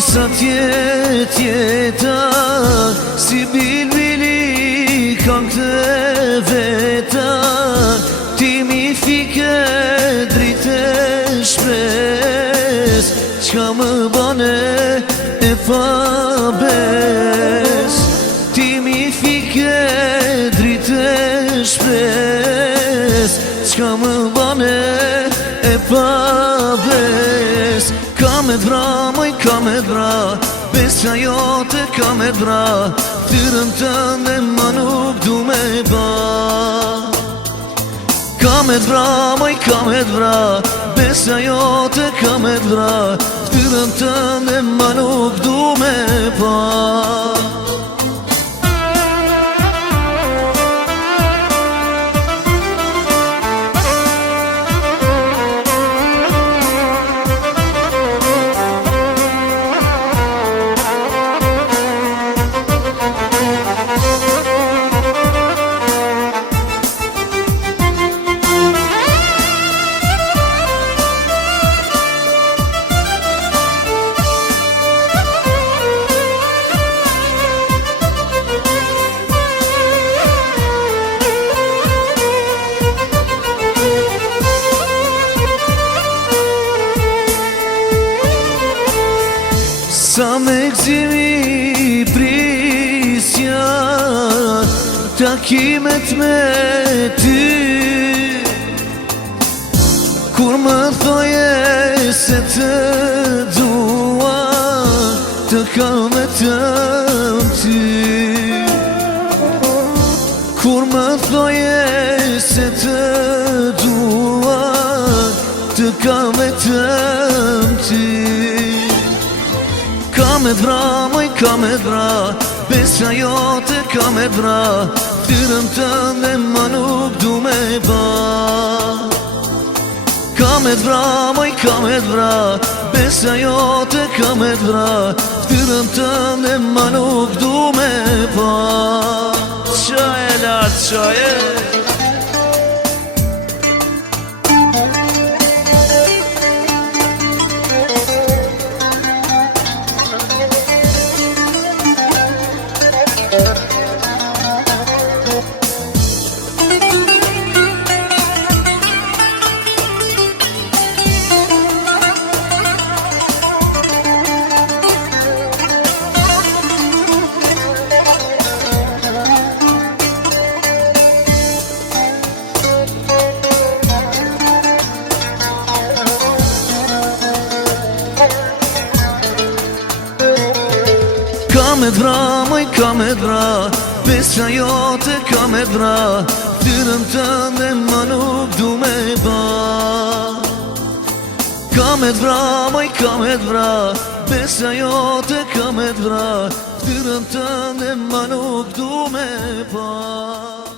sa tjeta si bilbili kam të veta ti mi fike drite shpres qka më bane e pa bes ti mi fike drite shpres qka më bane e pa bes ka me dvra, moj ka me dvra besa jote ka me dvra tyrën tënde ma nuk du me ba ka me dvra, moj ka me dvra besa jote ka me dvra tyrën tënde ma nuk du me ba Sa me gzimi prisja takimet me ty kur më thoje se të dua të kalmetëm ty kur më thoje se të dua të kalmetëm ty ka me dvra, moj ka me dvra besa jote ka me dvra tyrën tënde ma nuk du me ba ka me dvra, moj ka me dvra besa jote ka me dvra tyrën tënde ma nuk du me ba qaj e lartë qaj e ka me dvra, moj ka me dvra besa jote ka me dvra tyrën tënde ma nuk du me ba ka me dvra, moj ka me dvra besa jote ka me dvra tyrën tënde ma nuk du me ba